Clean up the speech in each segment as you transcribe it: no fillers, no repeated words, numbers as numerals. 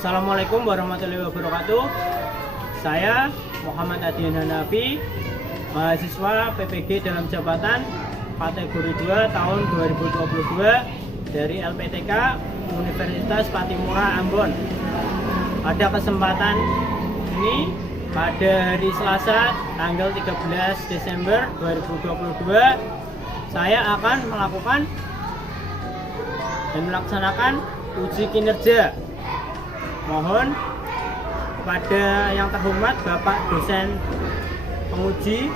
Assalamualaikum warahmatullahi wabarakatuh. Saya Muhammad Adian Hanafi, mahasiswa PPG dalam jabatan kategori 2 tahun 2022 dari LPTK Universitas Patimura Ambon. Pada kesempatan ini pada hari Selasa tanggal 13 Desember 2022 saya akan melakukan dan melaksanakan uji kinerja. Mohon kepada yang terhormat Bapak dosen penguji,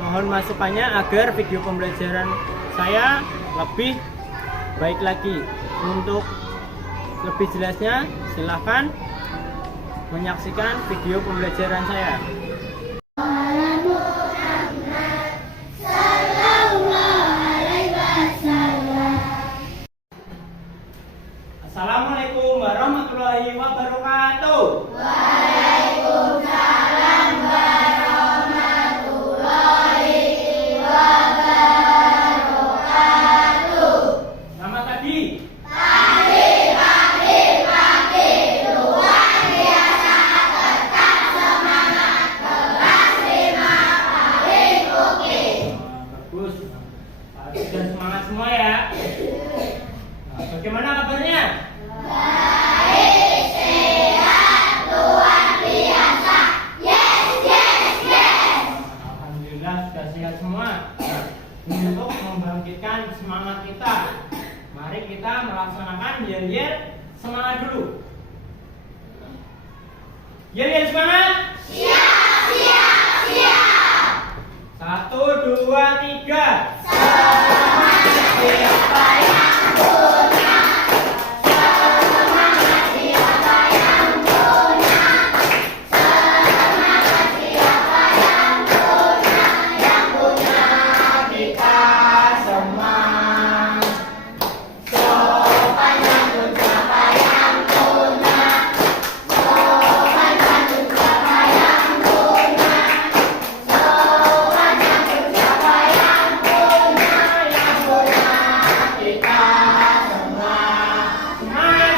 mohon masukannya agar video pembelajaran saya lebih baik lagi. Untuk lebih jelasnya silahkan menyaksikan video pembelajaran saya. Assalamualaikum warahmatullahi wabarakatuh. Waalaikumsalam warahmatullahi wabarakatuh. Selamat pagi. Pagi. Luar biasa, tetap semangat. Kelas 5 paling oke. Bagus. Sudah semangat semua ya. Nah, bagaimana kabarnya? Baik, sehat, luar biasa. Yes. Alhamdulillah sudah sehat semua. Nah, untuk membangkitkan semangat kita, mari kita melaksanakan yel-yel semangat dulu. Yel-yel semangat. Siap. 1, 2, 3. Semangat siapa yang punya. Semangat siapa yang punya. Semangat siapa yang punya. Yang punya Kita semua. sopan santun siapa yang punya. Sopan santun siapa yang punya. Sopan santun siapa yang punya. Yang punya Kita semua. Semangat.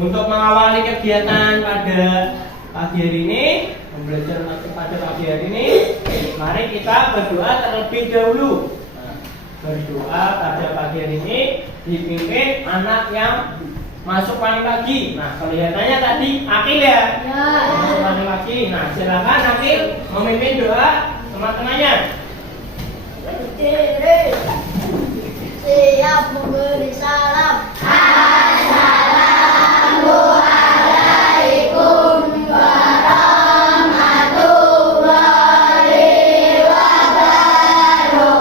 Untuk mengawali kegiatan pada pagi hari ini, pembelajaran pada pagi hari ini, mari kita berdoa terlebih dahulu. Nah, berdoa pada pagi hari ini dipimpin anak yang masuk paling pagi. Nah, kelihatannya tadi Akil ya? Masuk paling pagi. Nah, silakan Akil memimpin doa teman-temannya. Berdiri. Siap memberi salam. Assalamualaikum warahmatullahi wabarakatuh.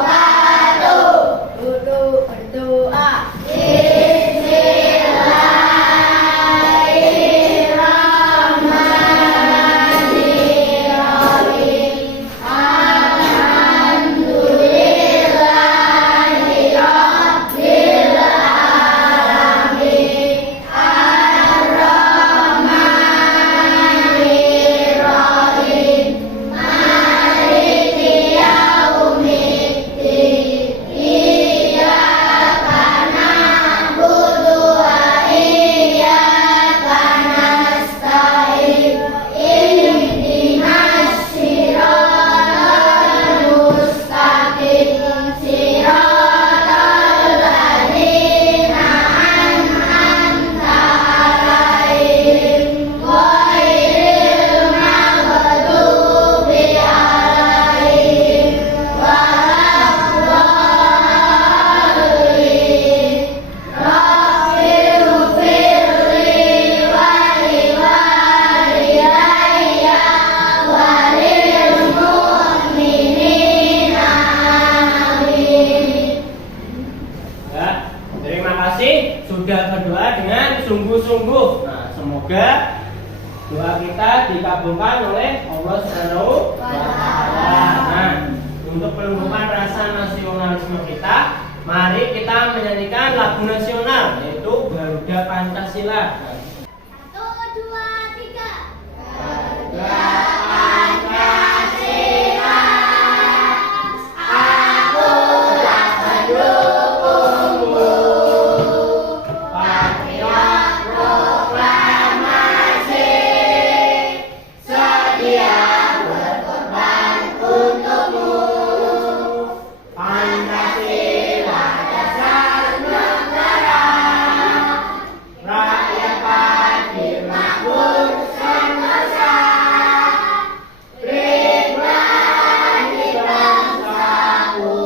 Duduk berdoa. Bismillahirrahmanirrahim. Alhamdulillahi rabbil alamin. Ar-Rahmanir-Rahim. Maliki yaumiddin. Iyyaka na'budu wa iyyaka nasta'in. Ihdinas siratal mustaqim. Siratal ladzina an'amta 'alaihim ghairil maghdubi 'alaihim waladdallin. Rabbighfirli wa liwalidayya wa lil mu'minina. Amin. Ya, terima kasih sudah berdoa dengan sungguh-sungguh. Nah, semoga doa kita dikabulkan oleh Allah Subhanahu wa Ta'ala. Nah, untuk penumbuhan rasa nasionalisme kita, mari kita menyanyikan lagu nasional yaitu Garuda Pancasila. Nah, 1, 2, 3. Garuda Pancasila. Aku Pancasila. tak mendukungmu. Pancasila. Pancasila dasar negara, rakyat adil makmur sentosa, ridwan di bangsaku.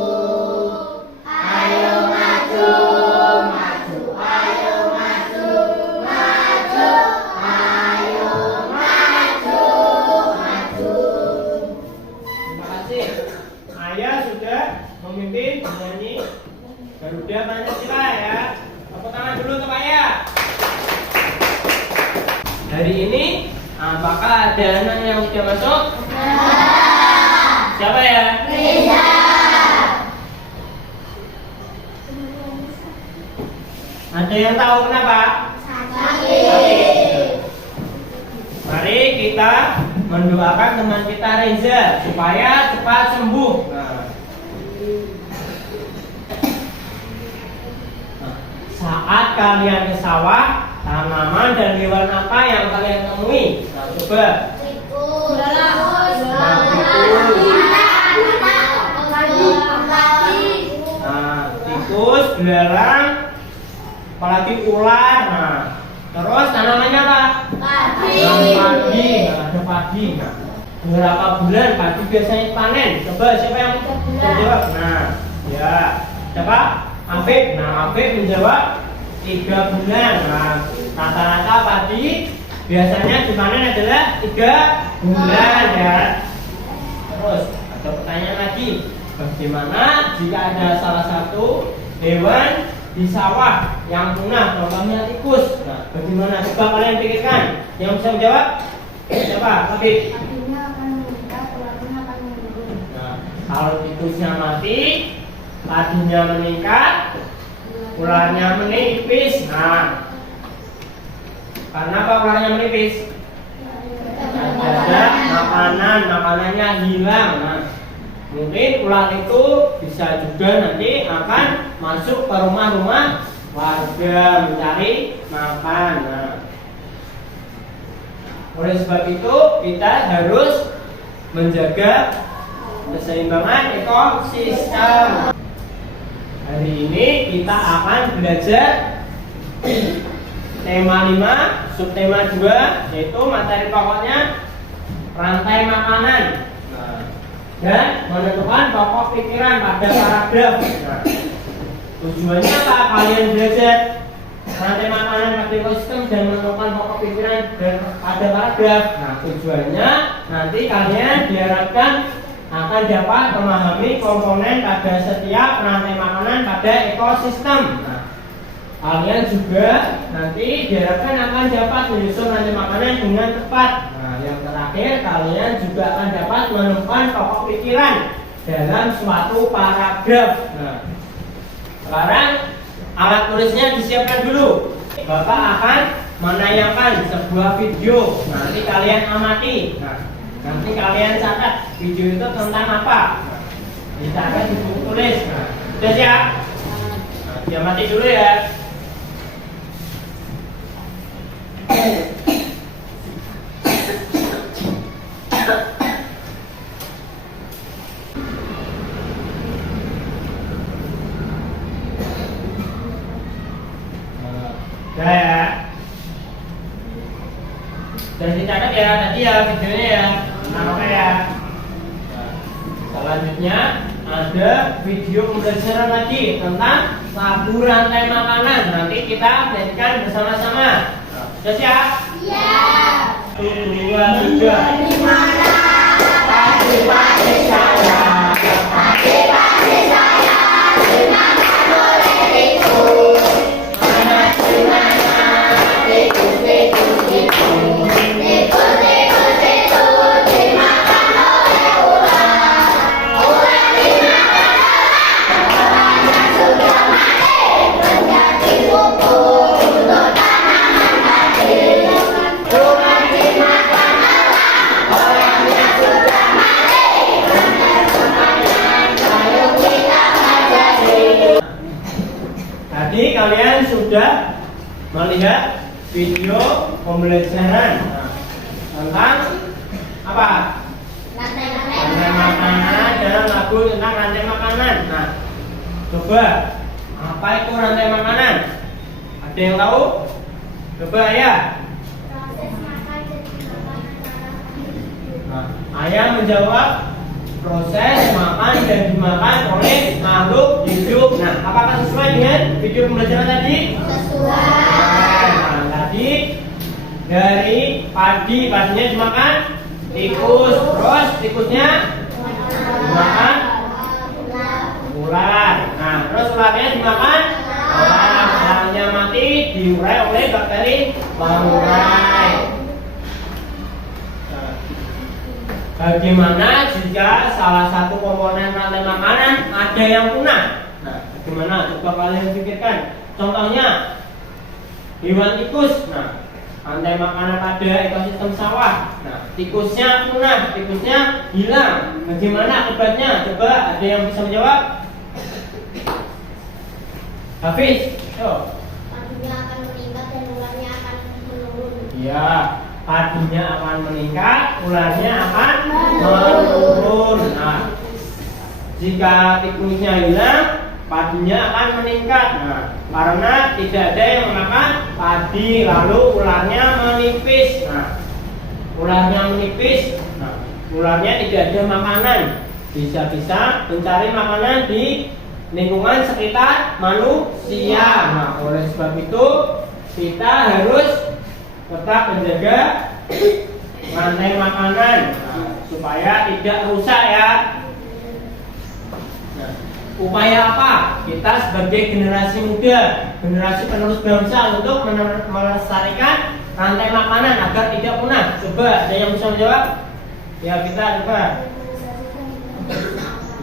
Ayo maju, maju, ayo maju, maju, ayo maju, maju. Terima kasih. Ayah sudah memimpin menyanyi Garuda Pancasila ya. Tepuk tangan dulu untuk Ayah. Hari ini apakah ada anak yang sudah masuk? Siapa ya? Reza. Ada yang tahu kenapa? Sakit. Mari kita mendoakan teman kita Reza supaya cepat sembuh. Saat kalian ke sawah, tanaman dan hewan apa yang kalian temui? Nah, coba. Nah, tikus, belerang, apalagi ular. Nah, terus tanamannya apa? Padi. Nah, ada padi. Nah, berapa bulan padi biasanya panen? Coba siapa yang menjawab? Nah, ya, siapa? Afif. Nah, Afif menjawab 3 bulan. Nah, rata-rata padi biasanya dipanen adalah 3 bulan ya. Terus ada pertanyaan lagi, bagaimana jika ada salah satu hewan di sawah yang punah, contohnya tikus? Nah, bagaimana? Coba kalian pikirkan. Yang bisa menjawab siapa? Afif. Padinya akan meningkat, ularnya akan menurun. Nah, kalau tikusnya mati, padinya meningkat, ularnya menipis. Nah, karena apa ularnya menipis? Ada makanannya hilang. Nah, mungkin ular itu bisa juga nanti akan masuk ke rumah-rumah warga mencari makan. Nah, oleh sebab itu kita harus menjaga keseimbangan ekosistem. Hari ini kita akan belajar tema 5, subtema 2, yaitu materi pokoknya rantai makanan. Nah, dan menentukan pokok pikiran pada paragraf. Nah, tujuannya apa? Kalian belajar rantai makanan pada ekosistem dan menentukan pokok pikiran pada paragraf. Nah, tujuannya nanti kalian diharapkan akan dapat memahami komponen pada setiap rantai makanan pada ekosistem. Nah, kalian juga nanti diharapkan akan dapat menyusun rantai makanan dengan tepat. Nah, yang terakhir kalian juga akan dapat menemukan pokok pikiran dalam suatu paragraf. Nah, sekarang alat tulisnya disiapkan dulu. Bapak akan menayangkan sebuah video. Nanti kalian amati. Nah, nanti kalian catat video itu tentang apa. Nah, dicatat di buku tulis. Nah, sudah siap? Nah, diamati dulu ya. Udah ya. Dan dicatat ya tadi ya videonya ya. Nah, oke ya. Nah, selanjutnya ada video pembelajaran lagi tentang sabu rantai makanan. Nanti kita belajarkan bersama-sama. Sudah siap? Iya. 1, 2, 3. Di mana padi-padi saya? Padi-padi saya dimakan oleh tikus. Di mana tikus itu dimakan oleh ular. Ular dimakan orang, orangnya sudah mati menjadi pupuk untuk tanaman padi. Ular dimakan orang, orangnya sudah mati menjadi makanan. Ayo kita pelajari. Tadi kalian sudah melihat video pembelajaran tentang apa? Rantai makanan dan lagu tentang rantai makanan. Nah, Coba, apa itu rantai makanan? Ada yang tahu? Coba ya. Proses makan jadi makanan darah hidup. Nah, ayah menjawab proses makan dan dimakan oleh makhluk hidup. Nah, apakah sesuai dengan video pembelajaran tadi? Sesuai. Nah, tadi dari padinya dimakan tikus, terus tikusnya dimakan ular. Nah, terus ularnya dimakan orang. Ularnya mati diurai oleh bakteri pengurai. Nah, bagaimana jika salah satu komponen rantai makanan ada yang punah? Nah, bagaimana? Coba kalian pikirkan. Contohnya hewan tikus. Nah, rantai makanan pada ekosistem sawah. Nah, tikusnya punah, tikusnya hilang. Bagaimana akibatnya? Coba ada yang bisa menjawab? Hafiz, yo. Padinya akan meningkat dan ularnya akan menurun. Ya, padinya akan meningkat, ularnya akan menurun. Nah, jika tikusnya hilang, padinya akan meningkat. Nah, karena tidak ada yang memakan padi, lalu ularnya menipis. Nah, ularnya menipis. Nah, ularnya tidak ada makanan. Bisa-bisa mencari makanan di lingkungan sekitar manusia. Nah, oleh sebab itu kita harus tetap menjaga rantai makanan supaya tidak rusak ya. Nah, upaya apa kita sebagai generasi muda, generasi penerus bangsa untuk melestarikan rantai makanan agar tidak punah? Coba ada yang bisa menjawab? Ya, kita coba.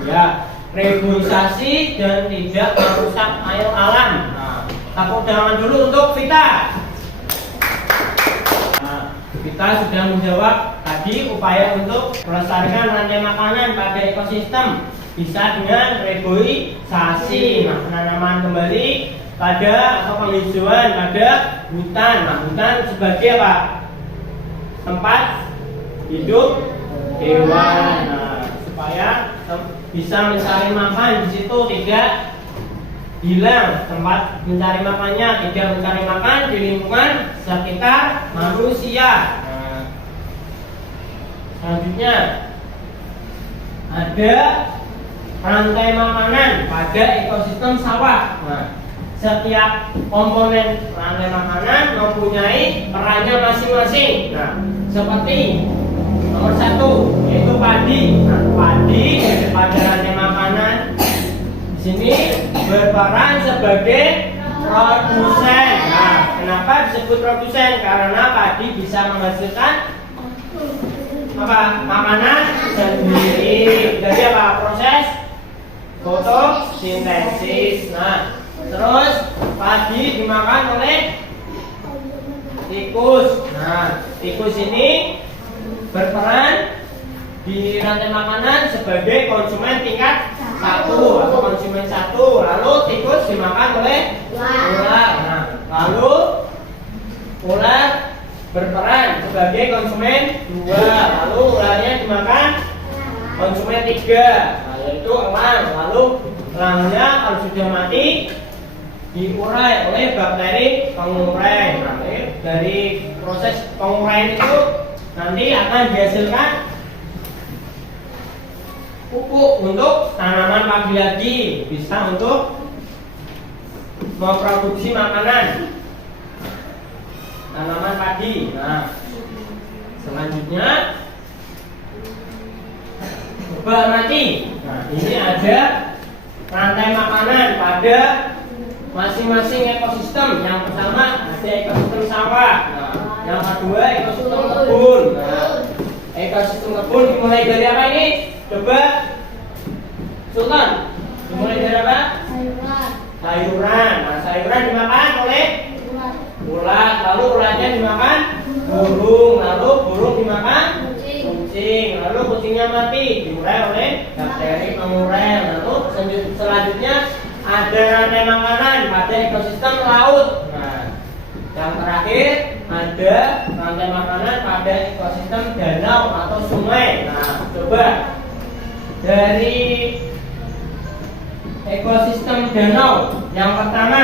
Ya, reboisasi dan tidak merusak air alam. Nah, tepuk tangan dulu untuk Vita. Nah, kita sudah menjawab tadi upaya untuk melestarikan rantai makanan pada ekosistem bisa dengan reboisasi. Nah, penanaman kembali pada atau penghijauan pada hutan. Nah, hutan sebagai apa? Tempat hidup hewan. Nah, supaya bisa mencari makan di situ tidak hilang tempat mencari makannya, tidak mencari makan di lingkungan sekitar manusia. Nah, selanjutnya ada rantai makanan pada ekosistem sawah. Nah, setiap komponen rantai makanan mempunyai perannya masing-masing. Nah, seperti nomor 1 yaitu padi. Nah, padi pada rantai makanan di sini berperan sebagai produsen. Nah, kenapa disebut produsen? Karena padi bisa menghasilkan apa? Makanan sendiri. Jadi apa? Proses fotosintesis. Nah, terus padi dimakan oleh tikus. Nah, tikus ini berperan di rantai makanan sebagai konsumen tingkat 1 atau konsumen 1. Lalu tikus dimakan oleh ular. Nah, lalu ular berperan sebagai konsumen 2. Lalu ularnya dimakan konsumen 3, nah, yaitu elang. Lalu elangnya kalau sudah mati diurai oleh bakteri pengurai. Nah, dari proses penguraian itu nanti akan dihasilkan pupuk untuk tanaman padi lagi, bisa untuk memproduksi makanan tanaman padi. Nah, selanjutnya coba mati. Nah, ini ada rantai makanan pada masing-masing ekosistem. Yang pertama ada ekosistem sawah. Nah, yang kedua ekosistem kebun. Nah, ekosistem kebun dimulai dari apa ini? Coba Sultan, dimulai dari apa? Sayuran. Nah, sayuran dimakan oleh ulat. Lalu ulatnya dimakan burung. Lalu burung dimakan kucing. Lalu kucingnya mati diurai oleh bakteri pengurai. Lalu selanjutnya ada rantai makanan pada ekosistem laut. Nah, yang terakhir ada rantai makanan pada ekosistem danau atau sungai. Nah, coba dari ekosistem danau. Yang pertama,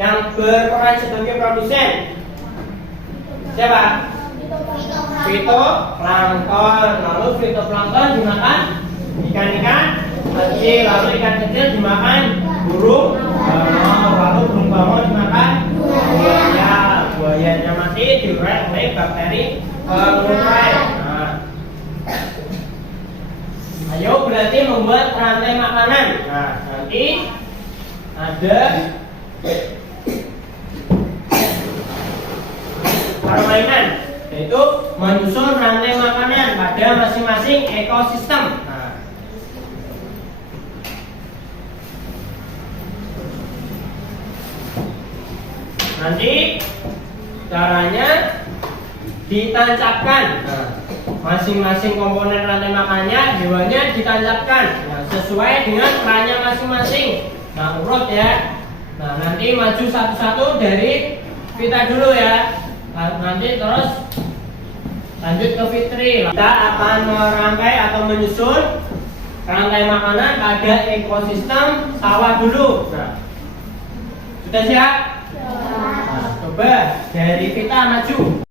yang berperan sebagai produsen siapa? Fitoplankton. Lalu fitoplankton dimakan ikan-ikan kecil, lalu ikan kecil dimakan burung bangau, lalu burung bangau dimakan buaya, buayanya mati diurai oleh bakteri pengurai. Nah, ayo berarti membuat rantai makanan. Nah, nanti ada permainan, yaitu menyusun rantai makanan pada masing-masing ekosistem. Nah, nanti caranya ditancapkan. Nah, masing-masing komponen rantai makannya, hewannya ditancapkan. Nah, sesuai dengan perannya masing-masing. Nah, urut ya. Nah, nanti maju satu-satu dari kita dulu ya. Nanti terus lanjut ke Fitri. Kita akan merangkai atau menyusun rantai makanan pada ekosistem sawah dulu. Nah, sudah siap? Nah, coba dari kita maju.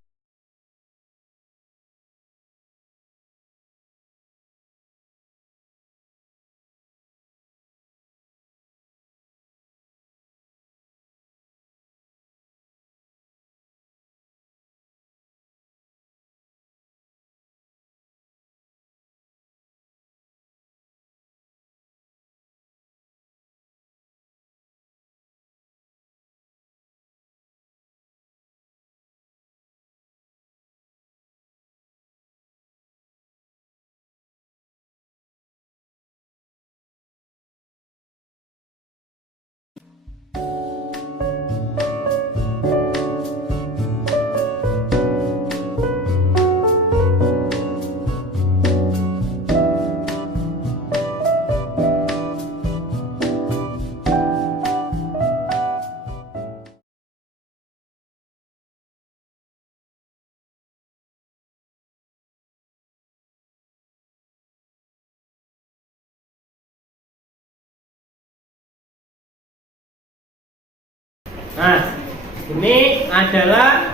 Nah, ini adalah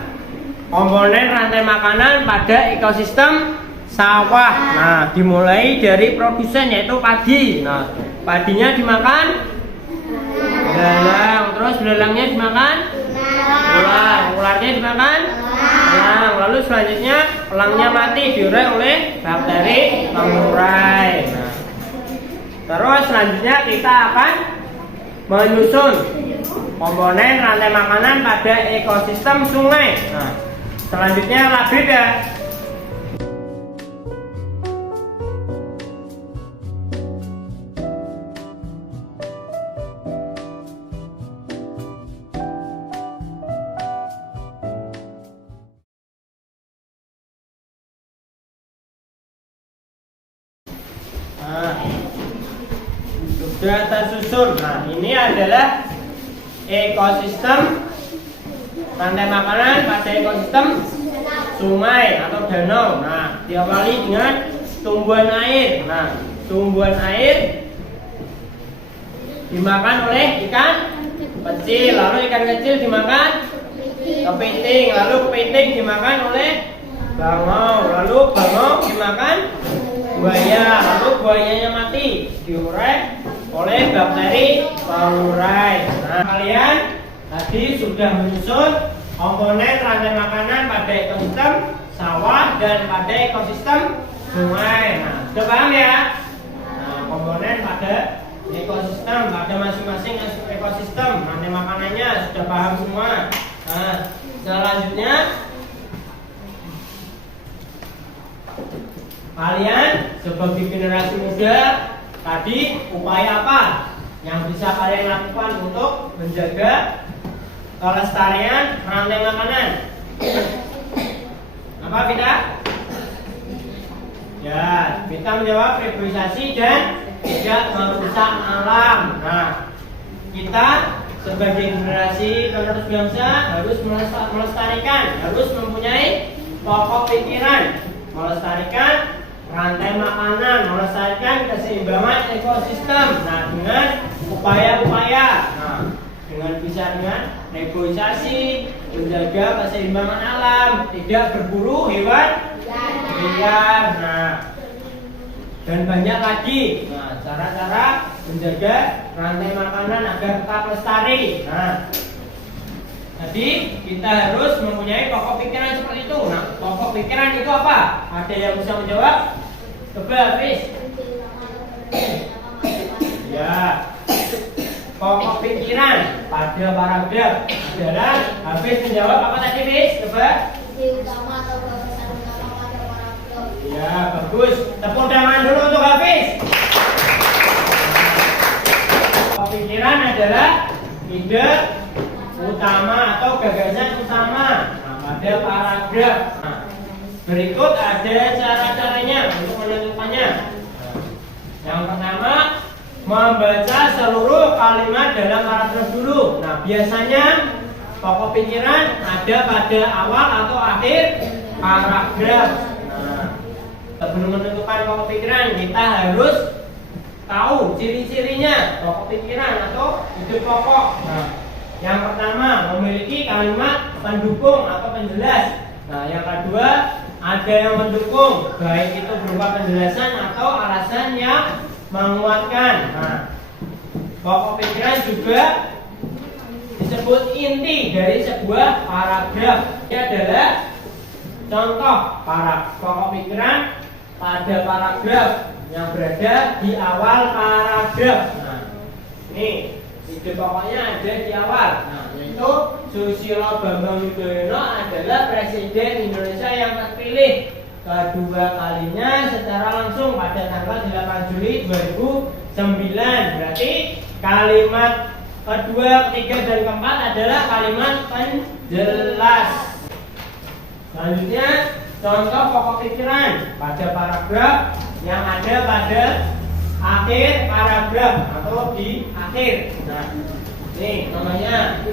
komponen rantai makanan pada ekosistem sawah. Nah, dimulai dari produsen yaitu padi. Nah, padinya dimakan belalang, terus belalangnya dimakan ular, ularnya dimakan elang, lalu selanjutnya elangnya mati diurai oleh bakteri pengurai. Nah, terus selanjutnya kita akan menyusun komponen rantai makanan pada ekosistem sungai. Nah, selanjutnya labib ya. Nah, sudah tersusun. Nah, ini adalah ekosistem rantai makanan pada ekosistem sungai atau danau. Nah, diawali dengan tumbuhan air. Nah, tumbuhan air dimakan oleh ikan kecil, lalu ikan kecil dimakan kepiting, lalu kepiting dimakan oleh bangau, lalu bangau dimakan buaya, lalu buayanya mati diurai oleh bakteri pengurai. Nah, kalian tadi sudah menyusun komponen rantai makanan pada ekosistem sawah dan pada ekosistem sungai. Nah, sudah paham ya? Nah, komponen pada ekosistem pada masing-masing ekosistem rantai makanannya sudah paham semua. Nah, selanjutnya kalian sebagai generasi muda tadi upaya apa yang bisa kalian lakukan untuk menjaga kelestarian rantai makanan? Apa kita? Ya, kita menjawab reboisasi dan tidak merusak alam. Nah, kita sebagai generasi penerus bangsa harus melestarikan, harus mempunyai pokok pikiran melestarikan rantai makanan, melestarikan keseimbangan ekosistem. Nah, dengan upaya-upaya. Nah, dengan negosiasi, menjaga keseimbangan alam, tidak berburu hewan liar. Nah, dan banyak lagi. Nah, cara-cara menjaga rantai makanan agar tetap lestari. Nah, jadi kita harus mempunyai pokok pikiran seperti itu. Nah, pokok pikiran itu apa? Ada yang bisa menjawab? Coba, Hafiz. Ya, pokok pikiran pada paragraf adalah Hafiz menjawab apa tadi, Hafiz? Coba. Isi utama atau gagasan utama pada paragraf. Ya, bagus. Tepuk tangan dulu untuk Hafiz. Pokok pikiran adalah ide utama atau gagasan utama pada paragraf. Nah, berikut ada cara-caranya untuk menentukannya. Yang pertama, membaca seluruh kalimat dalam paragraf dulu. Nah, biasanya pokok pikiran ada pada awal atau akhir paragraf. Nah, sebelum menentukan pokok pikiran, kita harus tahu ciri-cirinya pokok pikiran atau ide pokok. Nah, yang pertama, memiliki kalimat pendukung atau penjelas. Nah, yang kedua, ada yang mendukung, baik itu berupa penjelasan atau alasan yang menguatkan. Nah, pokok pikiran juga disebut inti dari sebuah paragraf. Ini adalah contoh pokok pikiran pada paragraf yang berada di awal paragraf. Nah, ini ide pokoknya ada di awal. Nah, yaitu Susilo Bambang Yudhoyono adalah Presiden Indonesia yang terpilih kedua kalinya secara langsung pada tanggal 8 Juli 2009. Berarti kalimat kedua, ketiga, dan keempat adalah kalimat penjelas. Selanjutnya, contoh pokok pikiran pada paragraf yang ada pada akhir paragraf atau di akhir. Nah, ini namanya.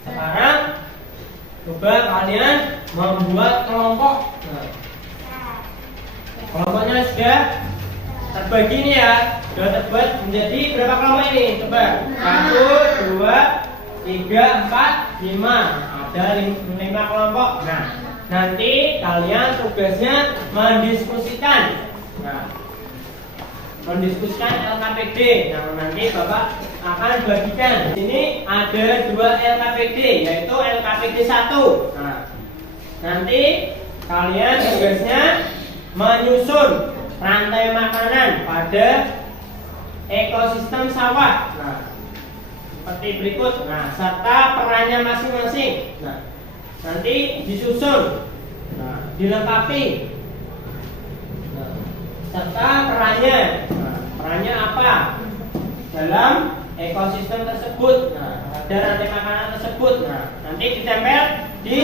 Sekarang coba kalian membuat kelompok. Nah, kelompoknya sudah terbagi nih ya. Sudah terbuat menjadi berapa kelompok ini? Coba 1, 2, 3, 4, 5. Ada 5 kelompok. Nah, nanti kalian tugasnya mendiskusikan. Nah, mendiskusikan LKPD. Nah, nanti Bapak akan bagikan. Ini ada 2 LKPD, yaitu LKPD 1. Nah, nanti kalian tugasnya menyusun rantai makanan pada ekosistem sawah. Nah, seperti berikut. Nah, serta perannya masing-masing. Nah, nanti disusun. Nah, dilengkapi. Nah, serta perannya. Nah, perannya apa dalam ekosistem tersebut? Nah, ada rantai makanan tersebut. Nah, nanti ditempel di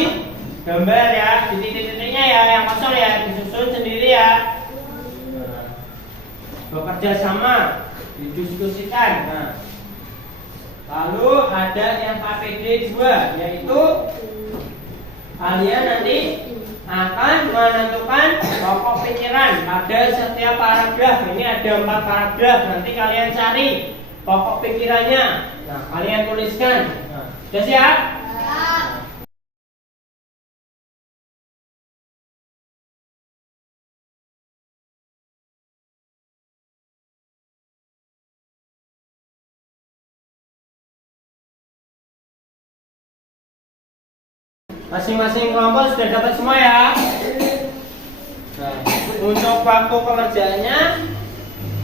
gambar ya, di titik-titiknya ya, yang kosong ya, disusun sendiri ya. Nah, bekerja sama, didiskusikan. Nah, lalu ada yang KPD 2, yaitu kalian nanti akan menentukan pokok pikiran pada setiap paragraf. Ini ada 4 paragraf. Nanti kalian cari pokok pikirannya. Nah, kalian tuliskan. Nah, sudah siap? Masing-masing kelompok sudah dapat semua ya. Nah, untuk waktu pengerjaannya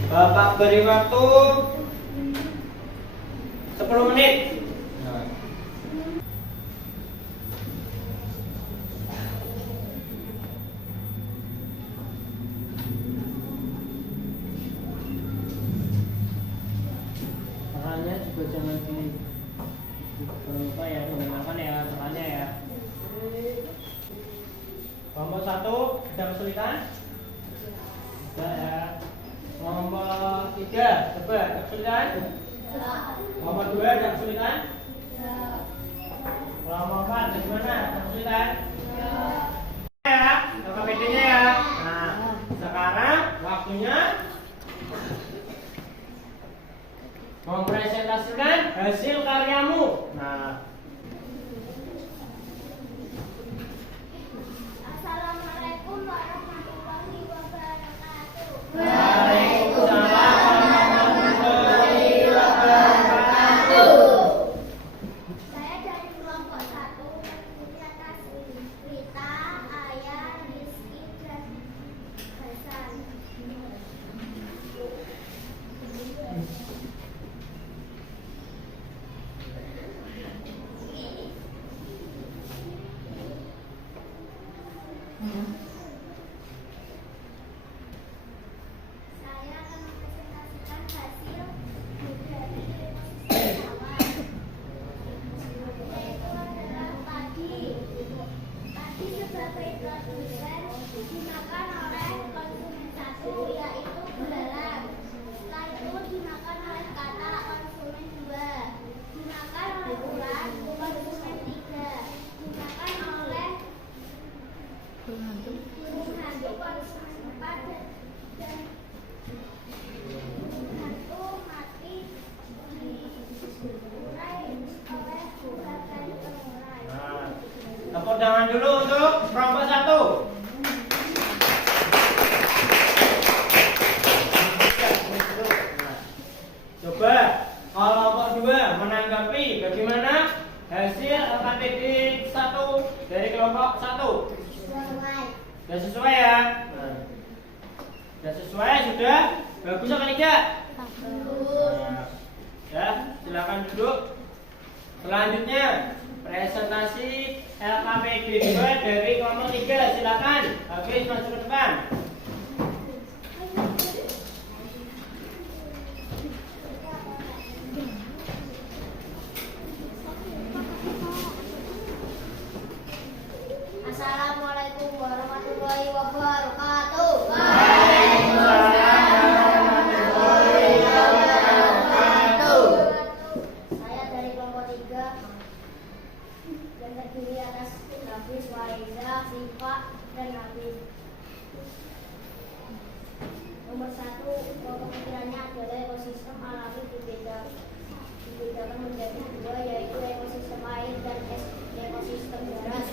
Bapak beri waktu 10 menit. Nah. Perannya juga jangan lupa ya, gunakan ya perannya ya. Kelompok 1 ada kesulitan? Tidak ya. Kelompok 3 coba ada kesulitan? Kelompok 2 ada kesulitan? Kelompok 4 ada gimana? Ada kesulitan? Ya, LKPD-nya ya. Nah, sekarang waktunya mempresentasikan hasil karyamu. Nah, Assalamualaikum warahmatullahi wabarakatuh. Waalaikumsalam warahmatullahi wabarakatuh. Saya dari kelompok 1 terdiri atas Rita, Ayah, Rizky, dan Hasan. Saya akan mempresentasikan hasil dari ekosistem awan. Yaitu adalah padi. Padi sebagai produsen dimakan oleh konsumen satu, yaitu belalang. Setelah itu dimakan oleh katak, konsumen 2. Dimakan oleh ulat, konsumen 3. Dimakan oleh burung hantu, konsumen 4. Dan burung hantu mati diurai oleh ulat dan pengurai. Nah, tepuk tangan dulu untuk kelompok 1. Nah, coba kelompok 2 menanggapi bagaimana hasil LKPD 1 dari kelompok 1. Sudah sesuai ya? Nah, sudah sesuai, sudah bagus apa tidak? Nah, ya, silakan duduk. Selanjutnya presentasi LKPD 2 dari kelompok 3. Silakan habis masuk ke depan. Assalamualaikum warahmatullahi wabarakatuh. Saya dari kelompok 3 yang terdiri atas Nafis, Waiza, Siva, dan Nafis. Nomor 1, pemikirannya adalah ekosistem alami dibedakan menjadi 2, yaitu ekosistem air dan ekosistem darat.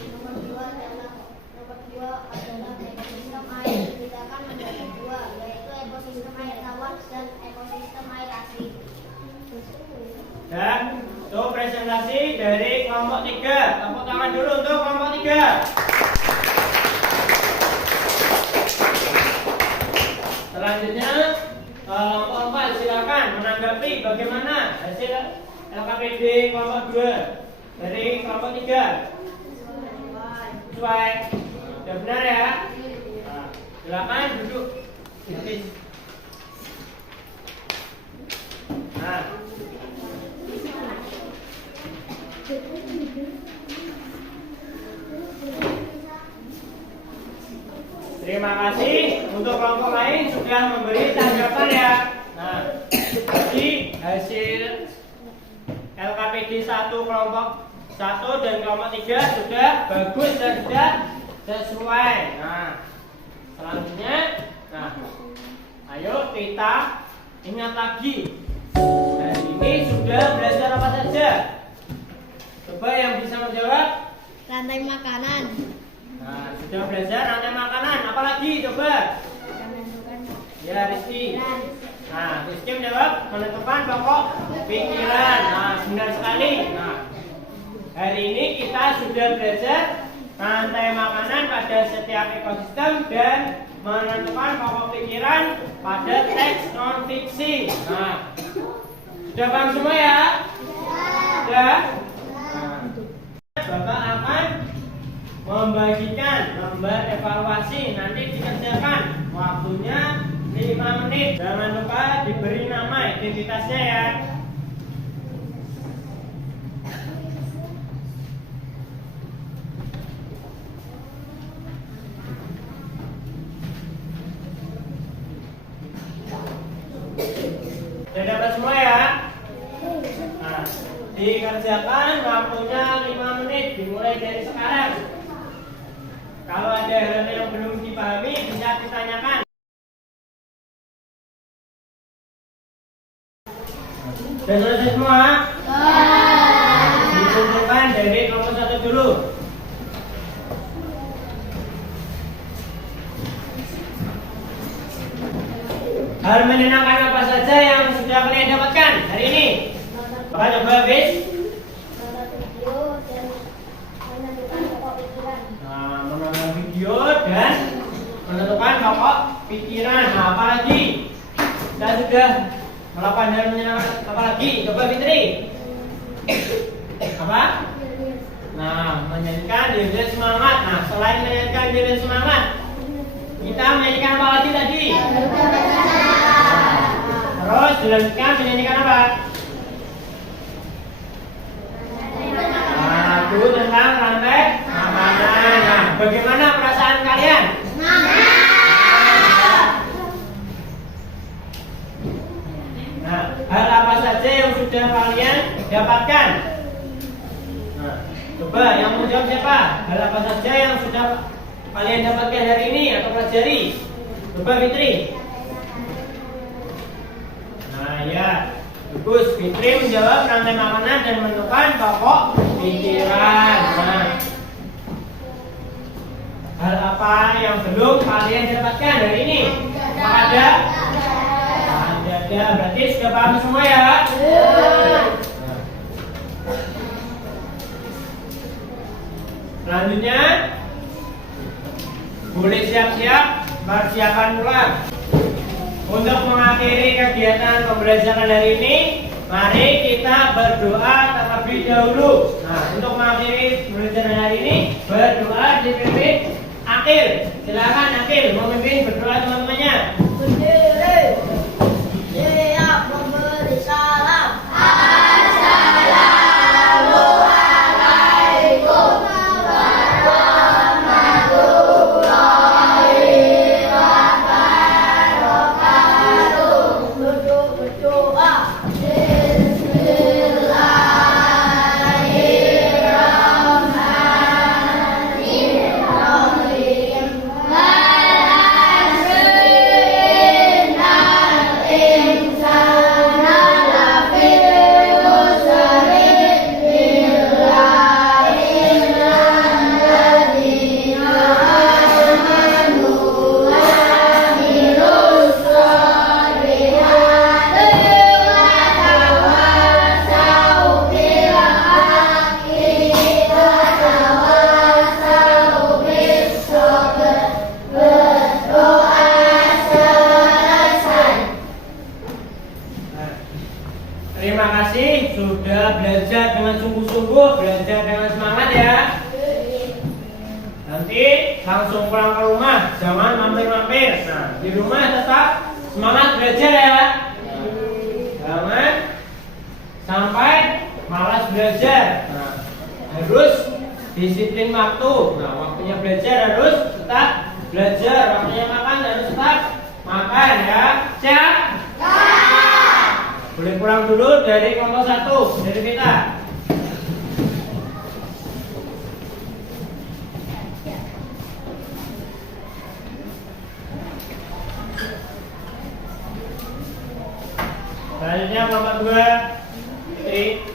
Nomor 2 adalah ekosistem air dibedakan menjadi 2, yaitu ekosistem air tawar dan ekosistem air asli. Dan itu presentasi dari kelompok 3. Tepuk tangan dulu untuk kelompok 3. Selanjutnya kelompok 4 silakan menanggapi bagaimana hasil LKPD kelompok 2 dari kelompok 3. Sesuai. Sudah benar ya? Nah, silakan duduk. Nah, terima kasih untuk kelompok lain sudah memberi tanggapan ya. Nah, jadi hasil LKPD 1 kelompok 1 dan kelompok 3 sudah bagus dan sudah sesuai. Nah, selanjutnya, nah, ayo kita ingat lagi. Hari ini sudah belajar apa saja? Coba yang bisa menjawab. Rantai makanan. Nah, sudah belajar rantai makanan. Apalagi coba? Ya, Rizky. Nah, Rizky menjawab menentukan pokok pikiran. Nah, benar sekali. Nah, hari ini kita sudah belajar rantai makanan pada setiap ekosistem dan menentukan pokok pikiran pada teks non fiksi. Nah, sudah paham semua ya? Sudah? Nah, Bapak akan membagikan gambar evaluasi, nanti dikerjakan waktunya 5 menit. Jangan lupa diberi nama identitasnya ya. Sudah dapat semua ya? Nah, dikerjakan waktunya 5 menit dimulai dari sekarang. Kalau ada hal yang belum dipahami bisa ditanyakan. Sudah selesai semua? Dikumpulkan dari kelompok 1 dulu. Hal menyenangkan apa saja yang sudah kalian dapatkan hari ini? Coba habis. Nonton video dan menentukan pokok pikiran. Nah, menonton video dan menentukan pokok pikiran. Nah, apa lagi? Kita sudah melakukan hal menyenangkan apa lagi? Coba Fitri. Apa? Nah, menyanyikan diri semangat. Nah, selain menyanyikan diri semangat, kita menyanyikan apa lagi tadi? Terus dilanjutkan menyanyikan apa? Lagu tentang rantai makanan. Nah, bagaimana perasaan kalian? Nah, hal apa saja yang sudah kalian dapatkan? Nah, coba yang mau jawab siapa? Hal apa saja yang sudah kalian dapatkan hari ini atau pelajari? Coba Fitri. Nah ya, bagus. Fitri menjawab rantai makanan dan menentukan pokok pikiran. Nah, hal apa yang belum kalian dapatkan hari ini? Apakah ada? Ada. Berarti sudah paham semua ya? Selanjutnya, boleh siap-siap persiapan pulang. Untuk mengakhiri kegiatan pembelajaran hari ini, mari kita berdoa terlebih dahulu. Nah, untuk mengakhiri pembelajaran hari ini, berdoa dipimpin Akil. Silakan Akil memimpin berdoa teman-temannya. Berdiri. Siap memberi salam. Terima kasih sudah belajar dengan sungguh-sungguh, belajar dengan semangat ya. Nanti langsung pulang ke rumah, jangan mampir-mampir. Nah, di rumah tetap semangat belajar ya. Jangan sampai malas belajar. Nah, harus disiplin waktu. Nah, waktunya belajar harus tetap belajar, waktunya makan harus tetap makan ya. Siap? Boleh pulang dulu dari kelompok 1 dari kita. Selanjutnya kelompok 2.